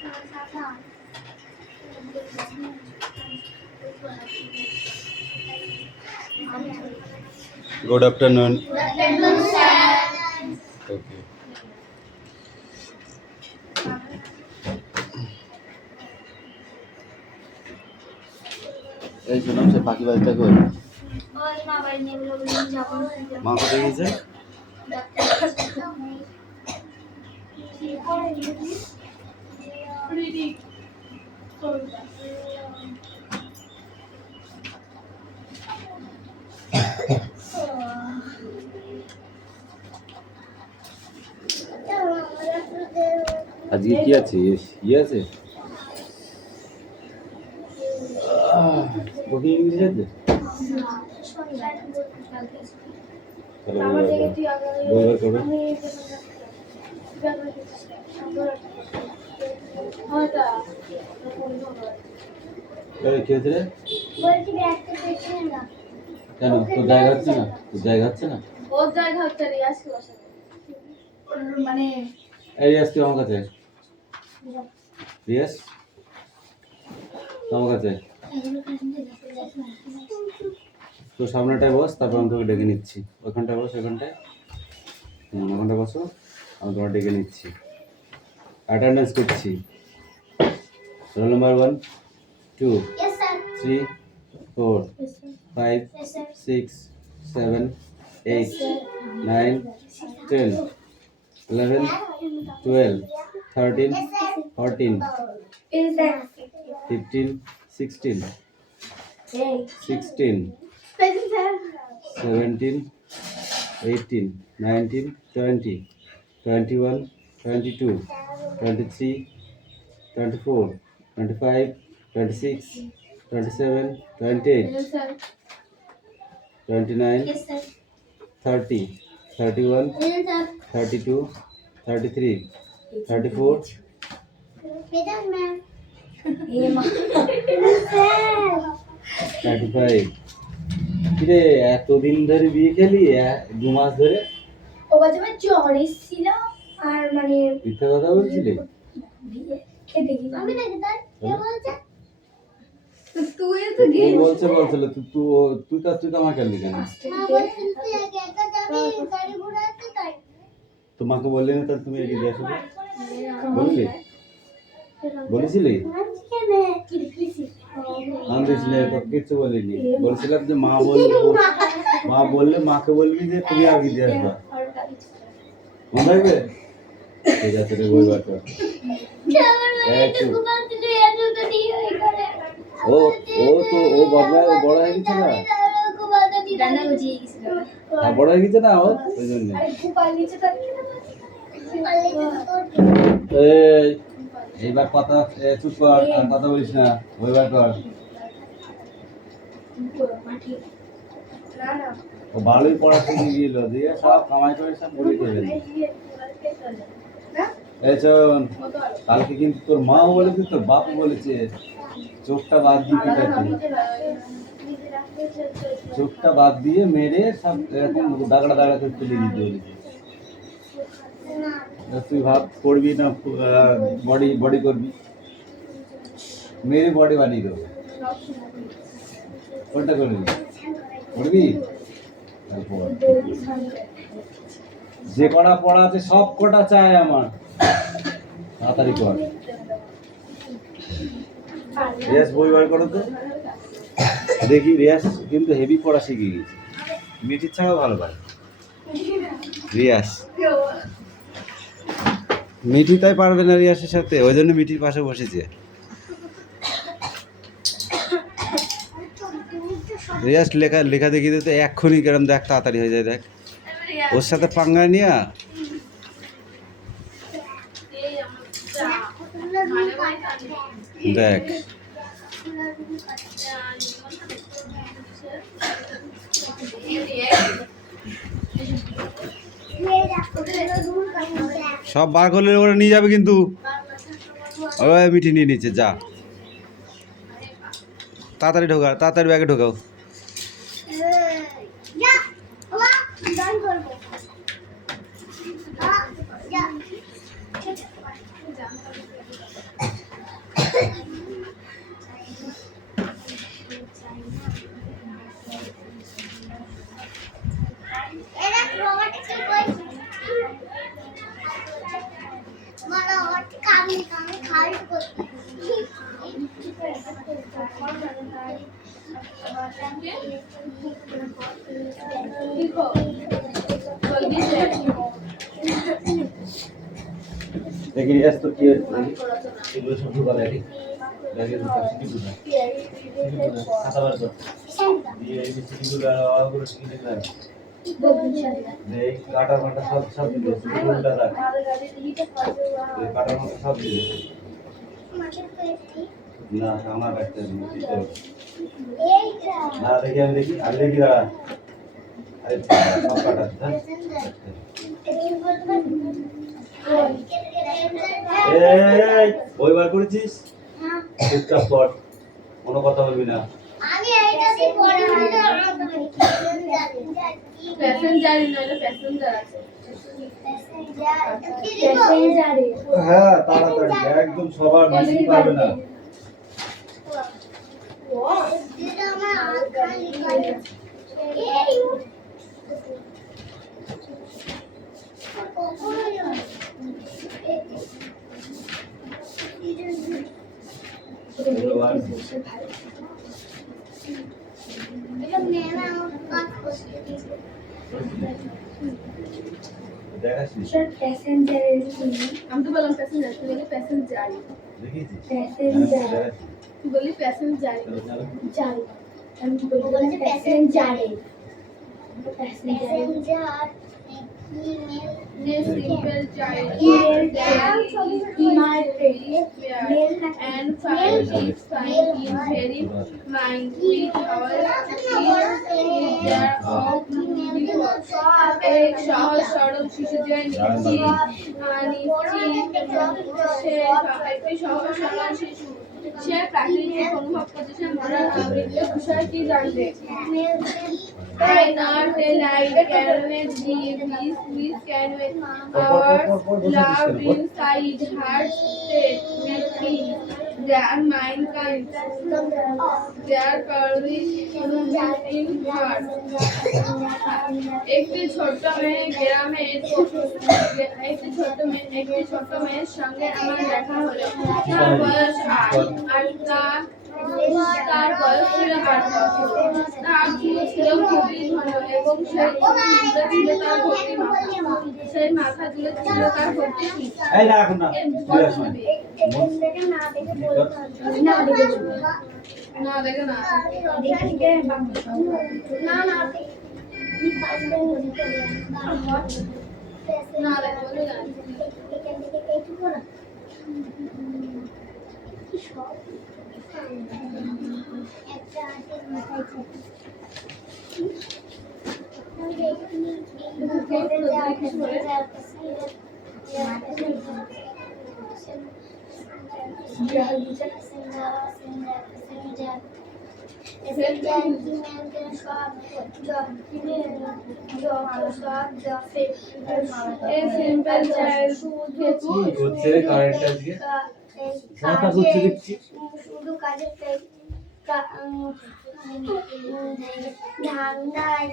Good afternoon. Okay. এই শুনুন সে পাখি বাড়িটা কই? মা কোথায় গেছে? আজকে কি আছে? ইয়ে আছে? বুকিং ইংলিশ আছে? বইবার করো। কি হয়েছে রে? কেন তোর জায়গা হচ্ছে না? তোর জায়গা হচ্ছে না? ওর জায়গা হচ্ছে রিয়াজ কি বসে মানে এই রিয়াজ তুই আমার কাছে রিয়াজ আমার কাছে তো সামনেটায় বস, তারপর আমি তোকে ডেকে নিচ্ছি। ওখানটায় বস, ওখানটায় ওখানটায় বসো, আমি তোমার ডেকে নিচ্ছি। অ্যাটেন্ডেন্স করছি। রোল নাম্বার 1 2 3 4 5 6 7 8 9 10 11 12 13 14 15 16 16 17 18 19 20 21 22 23 24 25 26 27 28 29 30 31 32 33 34 35 কিরে এতদিন ধরে বিয়ে খেলি 2 মাস ধরে? ও বাজে জ্বর এসেছিল আর মানে মিথ্যা কথা বলছিলি? খেতে গিয়ে আমি নাকি তার কে বলছে তুই তো তুই গিয়ে বলছিল তুই তো আমাকে কেন কেন? মা বলেছিল তুই একা একা যাবি গাড়ি ঘোড়াতে তাই তো মাকে বললি না? তাহলে তুমি এগিয়ে দিয়ে আসো। বললি? বলেছিলি? আমি দিয়েছিলে তো কিছু বলিনি। বলছিলাম যে মা বললে মাকে বলবি যে তুমি আগে দিয়ে আসবা। মনে থাকবে? ঠিক আছে রে, বই বাটো। ও বড় হয়ে গেছে না? বড় হয়ে গেছে না ওর? ওই জন্য এইবার কথা চুপ কর, আর কথা বলিস না, বই বার কর। ও ভালোই পড়া শিখে গেল, দিয়ে সব কামাই করে সব বলে খেলেন। এই শোন, কালকে কিন্তু তোর মাও বলেছে, তোর বাপও বলেছে চোখটা বাদ দিয়ে পিটাতে। চোখটা বাদ দিয়ে মেরে সব এরকম দাগড়া দাগড়া করে তুলে দিতে বলেছে। তুই ভাব করবি না বডি করবি? মেরে বডি বানিয়ে দেবো। কোনটা করবি? করবি? যে কটা পড়া আছে সব কটা চাই আমার, তাড়াতাড়ি কর। রিয়াজ বই বার করো তো দেখি। রিয়াজ কিন্তু হেভি পড়া শিখে গেছে, মিঠির ছাড়াও ভালো পারে রিয়াজ। মিঠি তাই পারবে না রিয়াজের সাথে, ওই জন্য মিঠির পাশে বসেছে। রিয়াজ লেখা দেখিয়ে দিতে এক্ষুনি কেরম দেখ, তাড়াতাড়ি হয়ে যায়। দেখ ওর সাথে পাঙ্গা নিয়া দেখ। সব বার করলে ওরা নিয়ে যাবে কিন্তু। ওই মিঠি নিয়ে নিচ্ছে, যা তাড়াতাড়ি ঢোকা, তাড়াতাড়ি ব্যাগে ঢোকাও। দেখি রিয়াজ তো কি হয়েছে দেখি এগুলো সব ঢুকালে দেখি দেখি খাতা বার কর দিয়ে এই চিঠিগুলো ওগুলো কি লিখলাম এই কাটার মাটা সব সব দিলে চিঠিগুলো রাখ এই কাটার মাটা সব দিলে না আমার কাছে নেই কি করব না দেখি আমি দেখি দাঁড়া আরে সব কাটা হ্যাঁ এই ওই বার করেছিস চুপচাপ কর কোনো কথা বলবি না আমি এইটাতে পড়ে হলো প্যাসেঞ্জার নইলে প্যাসেঞ্জার আছে প্যাসেঞ্জারে হ্যাঁ তাড়াতাড়ি একদম সবার মিসিং পাবে না ও এটা আমার হাত খালি খালি এই আমি তো বললাম প্যাসেঞ্জার তুই বলি প্যাসেঞ্জার প্যাসেঞ্জার তুই বলি প্যাসেঞ্জার জারি আমি বলি passenger passenger simple child and find it fine in very mind with our एक सहज सरल शिशु जय निश्चित একটি সহজ সরল শিশু সে প্রাকৃতিক অনুভব করতে সে মরার মৃত্যু বিষয়টি জানবে I not a light can we this can we our love inside heart state with me their mankind their courage in heart একটি ছোট্ট মেয়ে গ্রামে একটি ছোট্ট মেয়ের সঙ্গে আমার দেখা হলো তার বয়স 8 আর তার বয়স ছিল 8 বছর তার চুল ছিল খুবই ঘন এবং সেই মাথা তুলে ছিল তার ভর্তি এই না এখন না না দেখে না দেখে না না না দেখো বলে জানি এখান থেকে এইটুকু না কি সব একটা হাতের মাথায় থাকে আমি দেখিনি শুধু কাজের ধান্দায়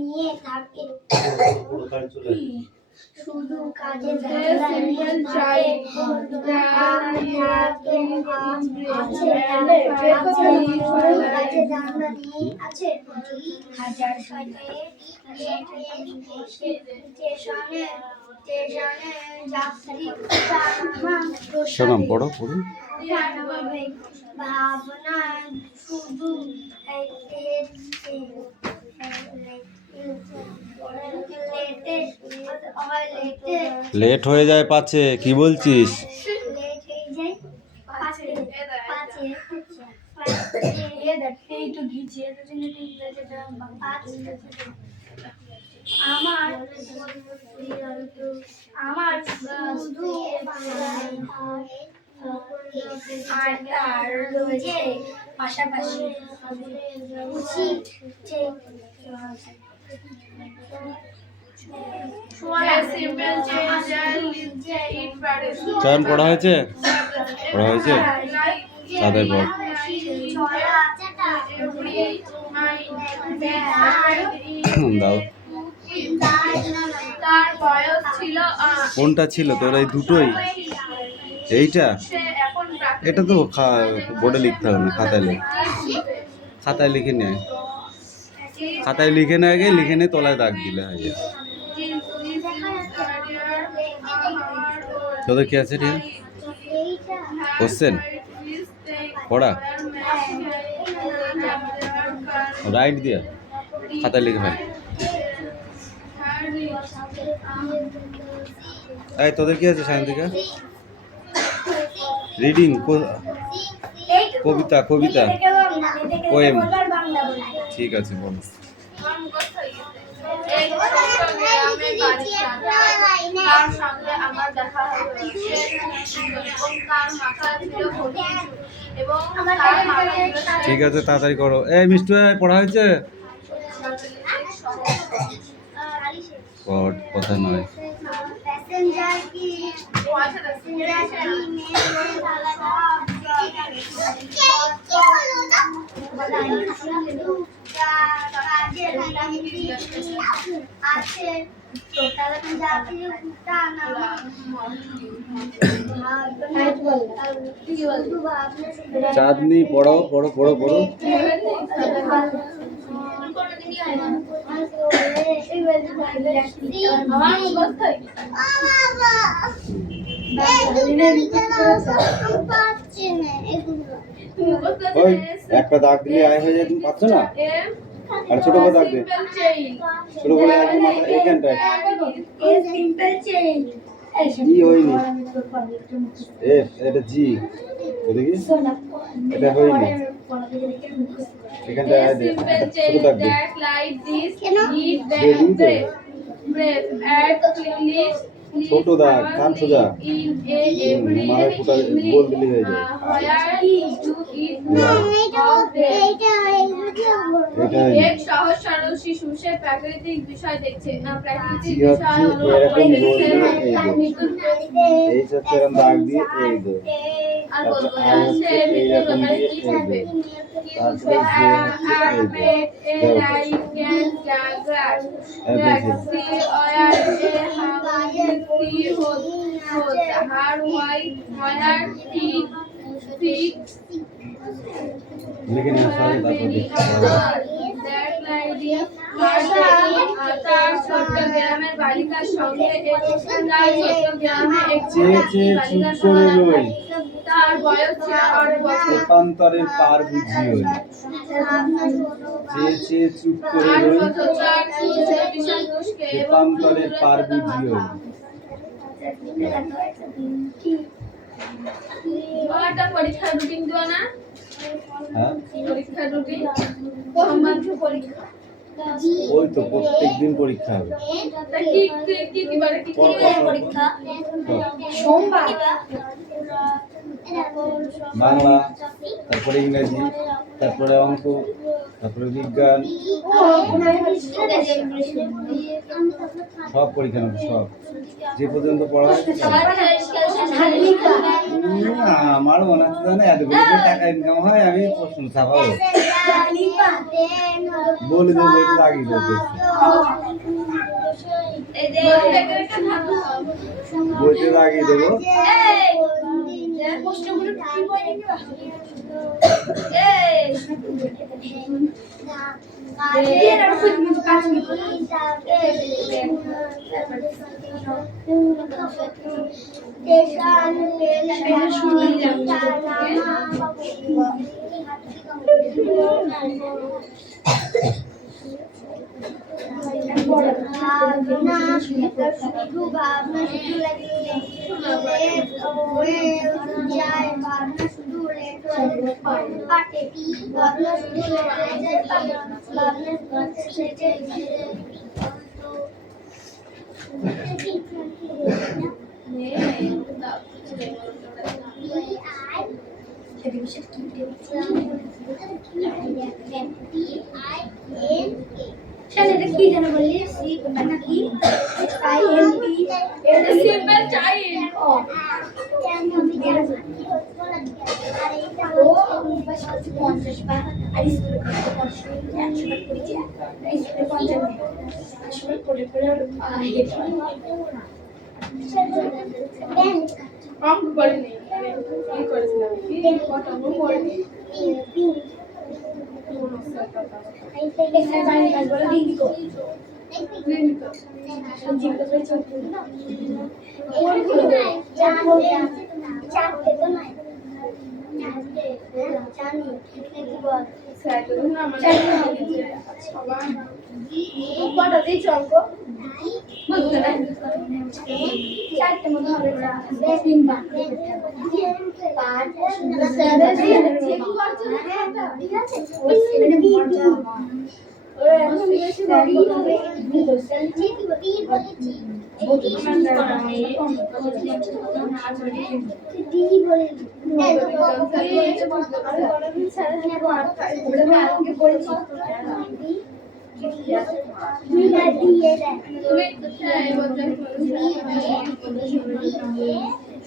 নিয়ে থাকে শুধু কাজের আছে হাজার শোনাম পড়ো পড়ুন ভাবনা শুধু লেট হয়ে যায় পাছে কি বলছিস আমার শুধু আর রোজে পাশাপাশি উচিত যে চয়ন পড়া হয়েছে তাদের পর দাও তার বয়স ছিল কোনটা ছিল তোর? এই দুটোই? এইটা? সে এখন এটা তো বোর্ডে লিখতে হবে না, খাতায় লিখ। খাতায় লিখে নে, খাতায় লিখে নেয় আগে, লিখে নিয়ে তলায় দাগ দিলে হয়ে যায়। তোদের কি আছে রে? কোশ্চেন পড়া রাইট দিয়া খাতায় লিখে ফেল। এই তোদের কি আছে সায়ন্তিকা? রিডিং, কবিতা, কবিতা, পোয়েম। ঠিক আছে বলো। তার সঙ্গে আমার দেখা হয়েছে এবং ঠিক আছে তাড়াতাড়ি করো। এই মিষ্টু পড়া হয়েছে? কথা নয়। চাঁদনি পড়ো পড়ো পড়ো পড়ো। ওই একটা দাগ দিলে আয় হয়ে যায়, তুমি পাচ্ছ না? আর ছোট করে দাগ দে, ছোট করে একদম এইখানটায়। জি হয়নি, এফ এটা জি, দেখি এটা হয়নি, এখানটায় আয় দে, ছোট দাগ দে। ছোট দাগ, কান সোজা, মায়ের ফুটা গোল দিলে হয়ে যায়। এক সহজ সরল শিশু সে প্রাকৃতিক বিষয় দেখছে না, প্রাকৃতিক জি হচ্ছে বিষয় অনুভব এরকম করে গোল দেখছে দিয়ে এই হচ্ছে এরকম দাগ দিয়ে এই দে, আর তারপর বলবো আই না সে হচ্ছে এইরকম মৃত্যুর দিয়ে ব্যাপারে কি এই থাকবে দে, তারপরে যে হচ্ছে এই দে। লিখে নিয়ে আসো আগে, তারপর দেখছি। তার ছোট্ট গ্রামের বালিকার সঙ্গে তার ছোট্ট গ্রামে একটি বালিকার সঙ্গে তার বয়স ছিল 8 বছর। একান্তরের পার বুঝি হই, চেয়ে চেয়ে চুপ করে রই, একান্তরের পার বুঝি হই। একটা পরীক্ষার রুটিন দিও না? হ্যাঁ পরীক্ষার রুটিন সম্মানজ পরীক্ষা ওই তো প্রত্যেকদিন পরীক্ষা হবে। তা কি কি কি কি বারে কি কি পরীক্ষা? সোমবার বাংলা, তারপরে ইংরেজি, তারপরে অঙ্ক, তারপরে বিজ্ঞান, সব পরীক্ষা নেবে, সব যে পর্যন্ত পড়া হয়। আমার মনে হচ্ছে জানে এতগুলো টাকা ইনকাম হয়, আমি প্রশ্ন ছাপাবো, বলে দেবো একটু রাগি দেবো, বইতে রাগিয়ে দেবো। শুধু ভাবনা শুধু লাগে ভাবনা শুধু পাটে ভাবনা শুধু শালা কি জানো বললি সি কোনটা কি আই এম পি এটা সিম্পল চাইল্ড ও কেন বিজ্ঞান আর এটা ও 50 বার আর স্কুলে 50 100 বার করেছি স্কুলে 50 সময় পড়ে পড়ে আর অঙ্ক করিনি কি করেছিলাম কি কত অঙ্ক করিনি কটা দিয়েছ অঙ্ক চারটে মতো হবে তিনবার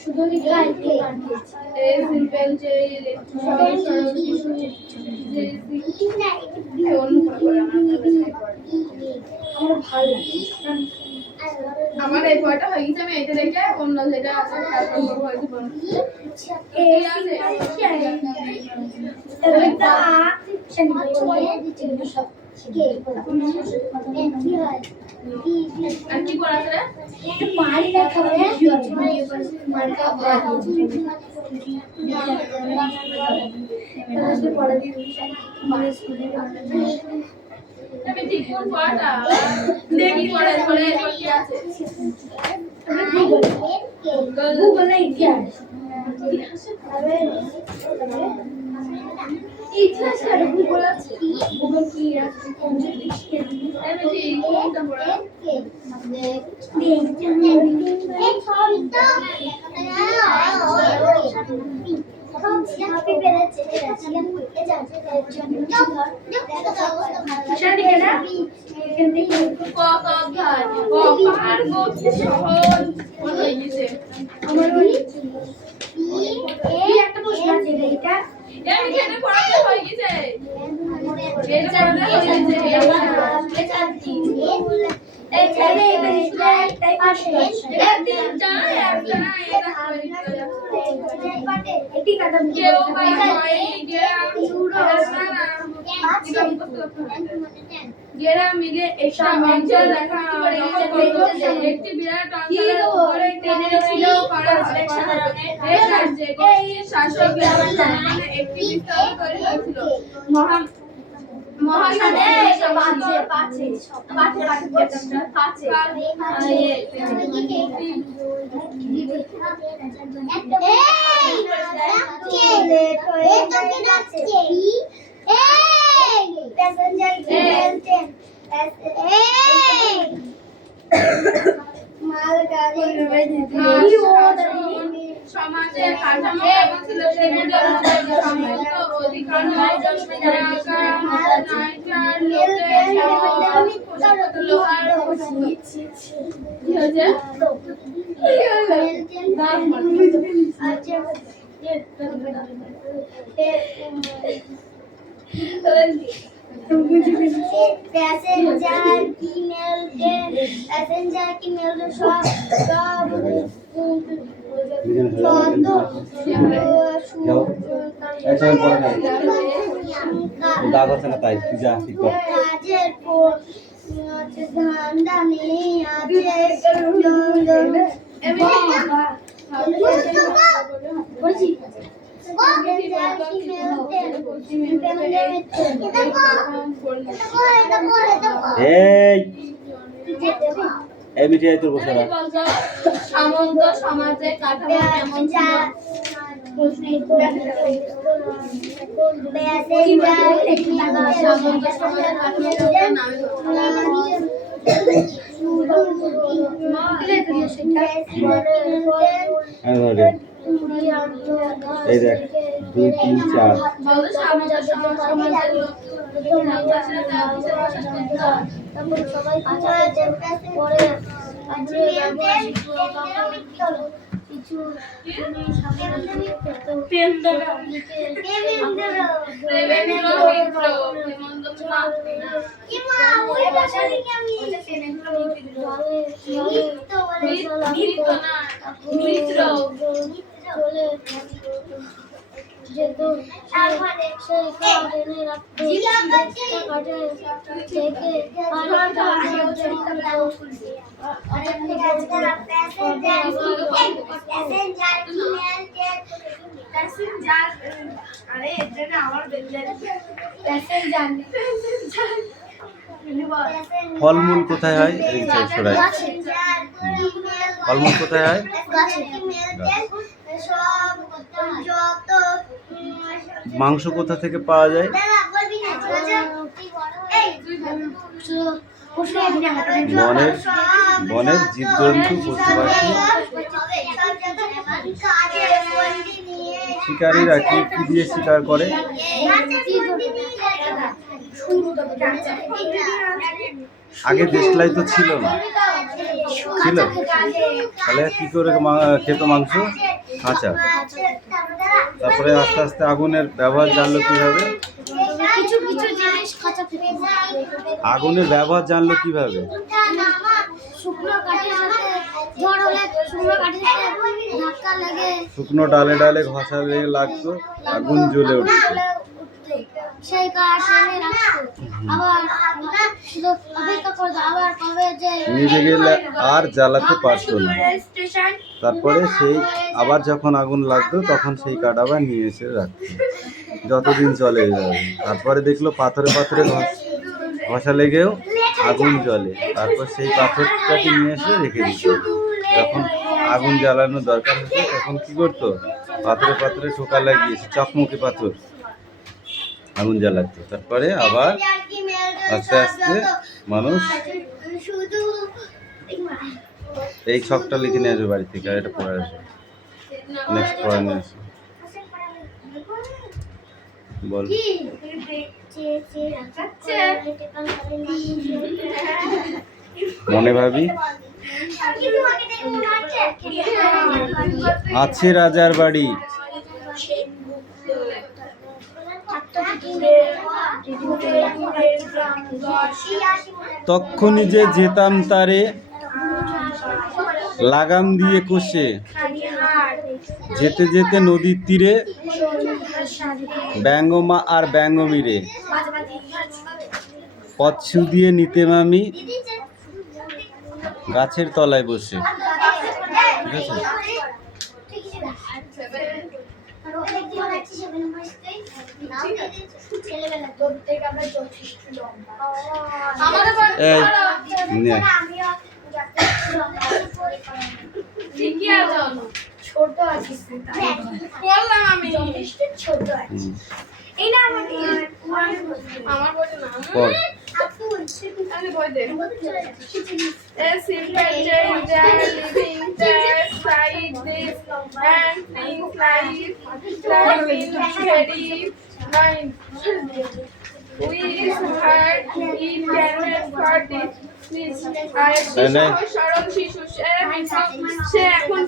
শুধু আমার ভালো লাগে আমার এই বইটা হয়ে গেছে আমি এটা দেখে অন্য যেটা আছে তারপর করবো হয়তো বন্ধ এই আছে আর কি পড়াছে রে আমি ঠিক কোন পড়াটা দেখি পড়ে পড়ে কি আছে গুগল ইতিহাস ইতিহাস আর ভূগোল আছে ভূগোল কি আছে আমি ঠিক কোনটা পড়া আমার একটা প্রশ্ন আছে এটা আমি কেন পড়াতে হয়ে গেছে গেরা মিলে একটা অঞ্চল দেখা একটি বিরাট অঞ্চলের উপরে টেনে ছিল এই রাজ্যে শাসক মানে একটি বিস্তার তৈরি হয়েছিল সমাজের কাঠামো কেমন ছিল সেগুলো সমস্ত অধিকার पैसेंजर की मेल सब সামন্ত সমাজের কাঠামো কেমন ছিল সামন্ত সমাজের কাঠামো এই দেখ 2 3 4 বলো সামন্ত সমাজের লোক সবাই পরে কিছু প্রেমেন্দ্র যেত সেই কার্ড এনে রাখতো কার্ডে থেকে ফলমূল কোথায় হয়? এই যে সরাই। ফলমূল কোথায় হয়? মাংস কোথা থেকে পাওয়া যায়? বনের জীবজন্তু, পশু পাখি। শিকারীরা কি কি দিয়ে শিকার করে? আগে দেশলাই তো ছিল না, ছিল? তাহলে কি করে খেত মাংস? কাঁচা। তারপরে আস্তে আস্তে আগুনের ব্যবহার জানলো কিভাবে? আগুনের ব্যবহার জানলো কিভাবে? শুকনো ডালে ডালে ঘষা লেগে লাগতো, আগুন জ্বলে উঠতো। সেই কাঠ এনে রাখতো, আবার অপেক্ষা করতো, আবার কবে যে নিভে গেলে আর জ্বালাতে পারতো না। তারপরে সেই আবার যখন আগুন লাগতো তখন সেই কাঠ আবার নিয়ে এসে রাখতো, যতদিন চলে যাবে। তারপরে দেখলো পাথরে পাথরে ঘষা লেগেও আগুন জ্বলে, তারপর সেই পাথরটাকে নিয়ে এসে রেখে দিত। যখন আগুন জ্বালানোর দরকার হতো তখন কি করতো? পাথরে পাথরে ঠোকা লাগিয়েছে, চকমকি পাথর আগুন জ্বালাতো। তারপরে আবার আস্তে আস্তে মানুষ এই ছকটা লিখে নিয়ে আসবে বাড়ি থেকে, আর এটা পড়ে আসবে, নেক্সট পড়ে নিয়ে আসবে। বল। মনে ভাবি আছে রাজার বাড়ি, তক্ষুনি যে যেতাম তারে লাগাম দিয়ে কষে, যেতে যেতে নদীর তীরে ব্যঙ্গমা আর ব্যঙ্গমীরে, পথছু দিয়ে নিতেম আমি গাছের তলায় বসে। ঠিক আছে? এই নে। ঠিকই আছে, ছোট আছিস বললাম আমি ছোট আছিস। এই না আমার বইটা না, পড়। আমি বই দে। A simple change that living that side this and things like in very mind. We heard it can for this. সরল শিশু সে এখন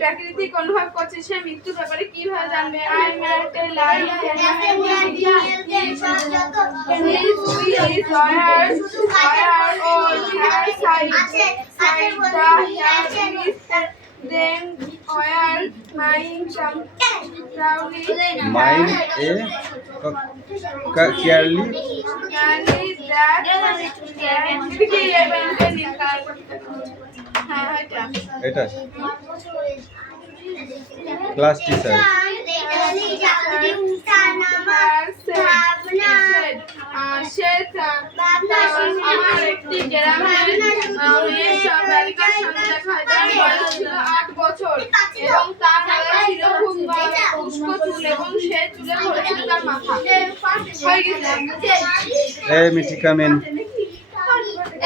প্রাকৃতিক অনুভব করছে, সে মৃত্যুর ব্যাপারে কিভাবে জানবে? I met a light then oil mine Mind a carefully এটা ক্লাস টিচার। আমার একটি গ্রামের মেয়ের বালিকার সঙ্গে দেখা হয়, তার বয়স ছিল 8 বছর এবং তার গলা ছিল খুব উস্কো চুল এবং সে চুলে ভরেছিল তার মাথা। হয়ে গেছে। এই মিঠি কামিন।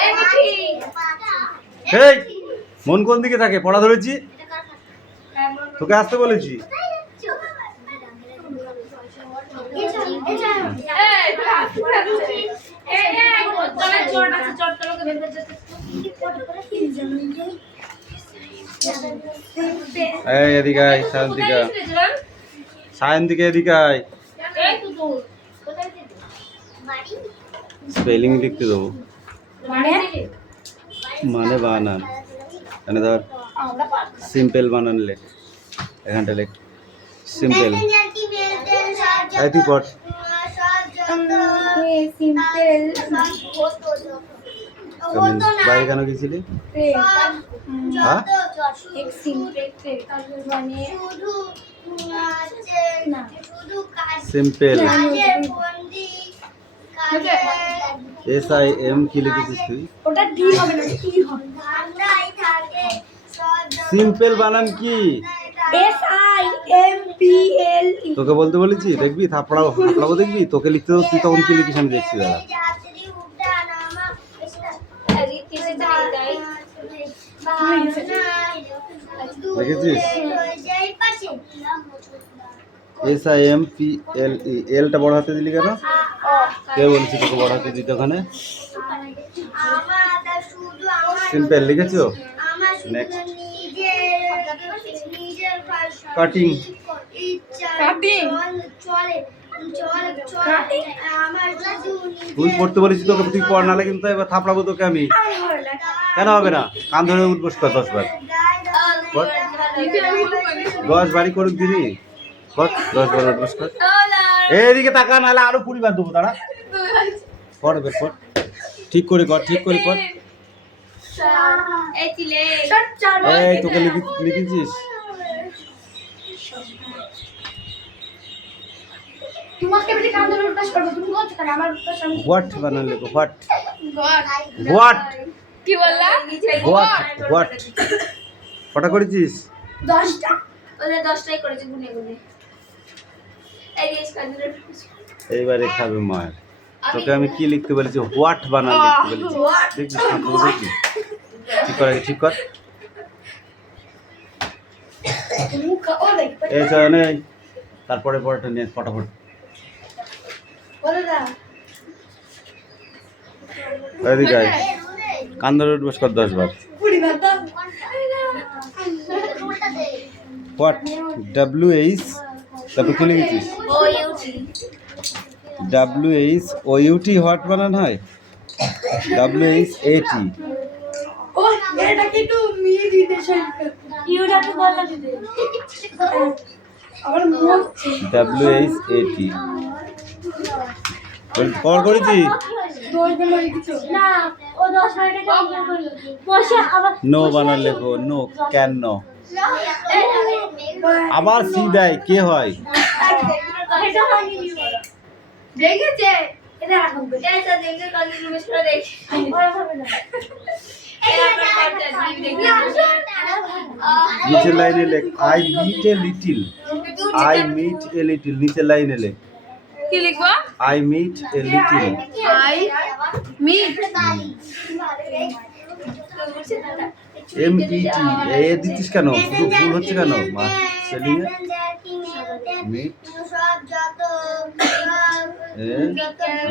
এই মিঠি, এই মন কোন দিকে থাকে? পড়া ধরেছি, তোকে আসতে বলেছি। এই এদিকে আয় সায়ন্তিকা, সায়ন্তিকা এদিকে আয়। স্পেলিং লিখতে দেবো, মানে বানান। এখানে ধর সিম্পল বানান লেখ, এখানটা লেখ সিম্পল। এই তুই পড়। বাইরে কেন গেছিলি? হ্যাঁ সিম্পল, SIM কি লিখেছিস তুই? ওটা ডি হবে না, টি হবে। সিম্পল বানান কি? SIMPLE। তোকে বলতে বলেছি, দেখবি থাপড়াবো দেখবি, তোকে লিখতে দেবো, তুই তখন কি লিখিস আমি দেখছি দাঁড়া। লিখেছিস SIMPLE, এলটা বড় হাতে দিলি কেন? কে বলেছি তোকে বড় হাতে দিতে ওখানে? সিম্পল লিখেছো? Next cutting. তুই পড়তে বলেছি তোকে, তুই পড়, নাহলে কিন্তু এবার থাপড়াবো তোকে আমি। কেন হবে না? কান ধরে উঠবোস কর 10 বার। পড়, 10 বারই করুক দিদি, পড় 10 বার উঠবোস কর। এইদিকে তাকা, নাহলে আরো 20 বার দেবো, দাঁড়া। পড় এবার পড়, ঠিক করে কর, ঠিক করে কর। এই তোকে লিখেছিস? তোমাকে বেশি কান ধরে উঠবাস করবো, তুমি বলছো কেন আমার উঠবাস? আমি হোয়াট বানান লেখো, হোয়াট হোয়াট কি বললা? হোয়াট কটা করেছিস? 10টা। ওদের 10টাই করেছে গুনে গুনে। এই যে কান ধরে এইবারে খাবে মার। তোকে আমি কি লিখতে বলেছি? হোয়াট বানান লিখতে বলেছি, দেখছিস না? তুই দেখি ঠিক কর, আগে ঠিক কর। মুখ ও দেখ এই চলে, তারপরে পরেটা নিয়ে ফটাফট। বলে দাও। এদিকে আয়, কান ধরে উঠবোস কর 10 বার। পুরি ভাত দাও। হোয়াট WH, তারপর কি লিখেছিস? ও ইউটি WHOUT হোয়াট বানান হয়? WHAT। ও এটা কি তুমি দিতে চাই? ইউটা তো বললা দিদি। আমার মুখ WHAT কর করেছি। 10 বেলা লিখছো না, ও 10 মিনিটে কমপ্লিট করলো। বসে আবার নো বানান লেখো, নো ক্যান নো। আবার সি দেয়, কে হয়? এটা হয়নি। দেখেছে এটা রাখুন। এটা দেখে কান ধরে উঠবোস করে দেখ। ওরা হবে না। এই আপনার পাটা দিয়ে দেখি। নিচের লাইনে লেখ I met a little, I met a little. নিচের লাইনে লেখ কি লিখবো? I met a little. I met MET A দিচ্ছিস কেন? শুধু ভুল হচ্ছে কেন? মা স্পেলিং এ মিট এ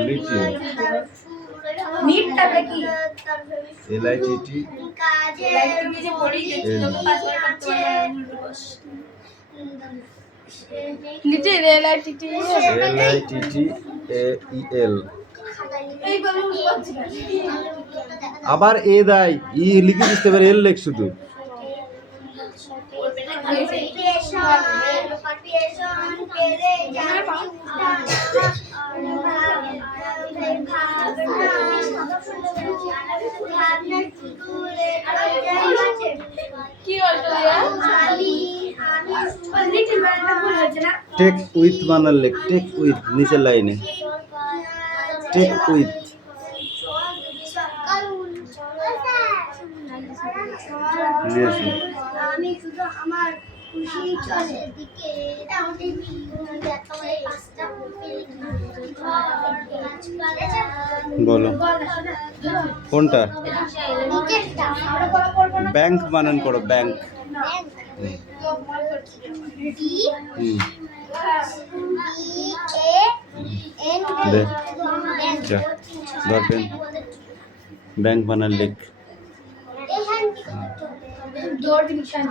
লিটিল, মিটটা কি? LITT তুমি যে পড়ি দেখছো তোকে 5 বার করতে পারবে না উঠবোস। Little LITT LITTAEL। এই বলে উঠছি না। আবার এ দেয়, ই লিখে দিতে পারে, এল লেখ শুধু। কি বলছো লিটিল মানে ভুল হয়েছে না? টেক উইথ বানান লেখ, টেক উইথ নিচের লাইনে, টেক উইথ। আমি শুধু আমার খুশি চলে দিকে বলো কোনটা? নিচেরটা আমরা পড়া করব না। ব্যাংক বানান করো, ব্যাংক। দে যা, ধর পেন। ব্যাংক বানান লেখ। 2 डिवीजन